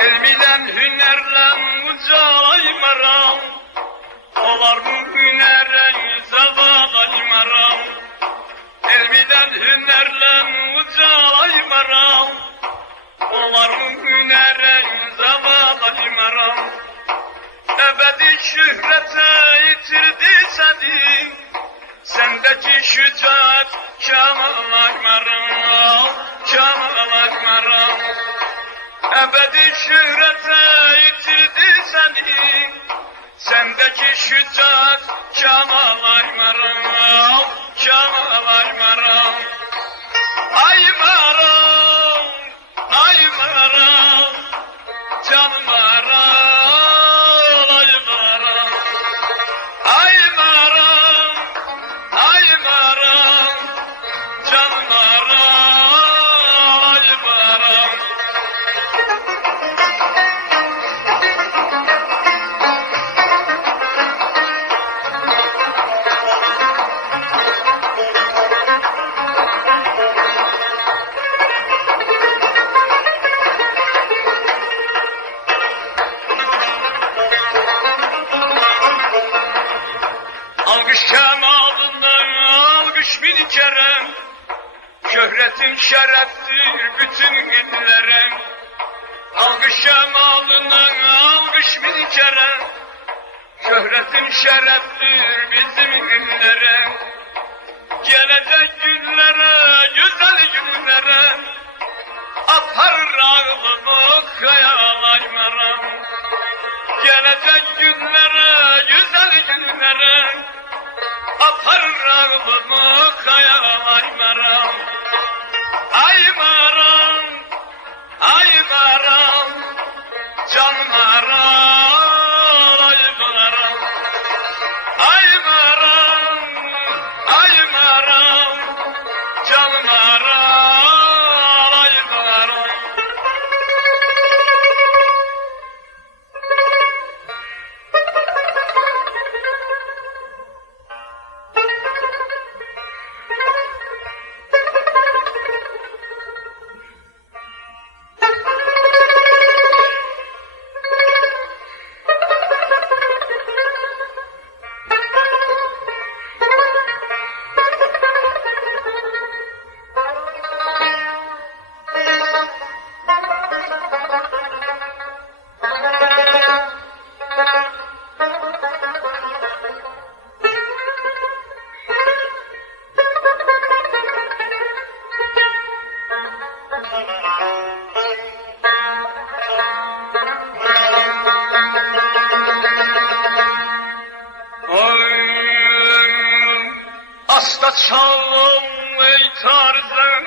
Elmilen hünerlen ucalaymaram, olar bu hünere zabalaymaram. Elmilen hünerlen ucalaymaram, olar bu hünere zabalaymaram. Ebedi şöhrete yitirdi seni, sendeki şücaat kemalaymaram, kemalaymaram. Ebedi şöhrete yitirdi seni, sendeki şücaat kemalaymaram, kemalaymaram. Aymaram, aymaram, canım aram, aymaram. Aymaram, aymaram, canım aram, aymaram. Alkış kemalından alkış bin kere, şöhretin şereftir bütün illere. Alkış kemalından alkış bin kere, şöhretin şereftir bizim illere. Gelecek günlere, güzel günlere, atar ağlımı hayalaymaram. Gelecek günlere, güzel günlere, atar ağlımı hayalaymaram. Aymaram, aymaram, canım aram, aymaram. Aymaram, aymaram, canım aram, aymaram. Asla çalım ey tarzın,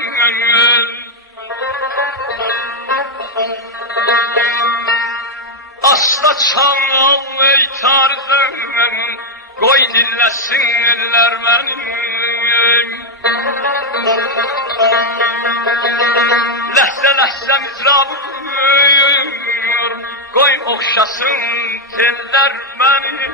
asla çalım ey tarzın, koy dinlesinler benim. Lehze lehze mizrabım, koy okşasın teller benim.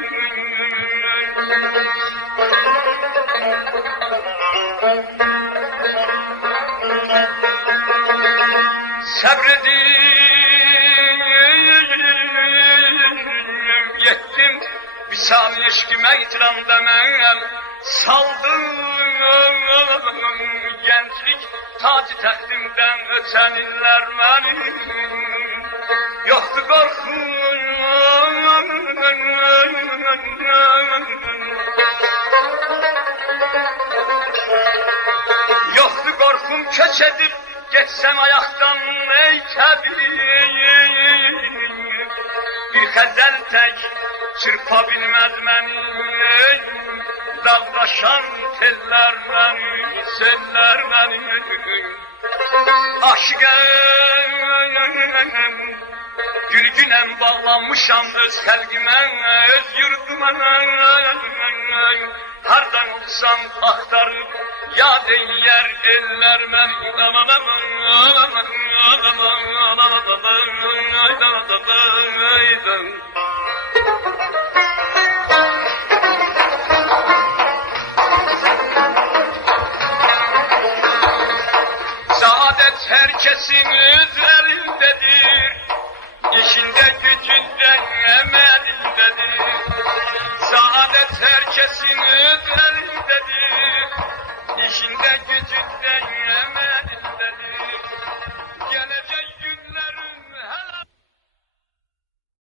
Sabredim, yettim bir saniye eşkime itiram demem. Saldım gençlik tacı tehtimden öten iller benim. Yoktu korkum, yoktu korkum köç edip geçsem ayaktan ey tabi. Bir hezel tek çırpabilmez beni, davraşan teller beni, seller beni. Aşkım gülgünem bağlanmışam öz kalbime, öz yurduma. Hardan olsam aktarıp yad eyler eller beni. Saadet herkesin öz elindedir. İşinde gücünden emelindedir. Saadet herkesin öder.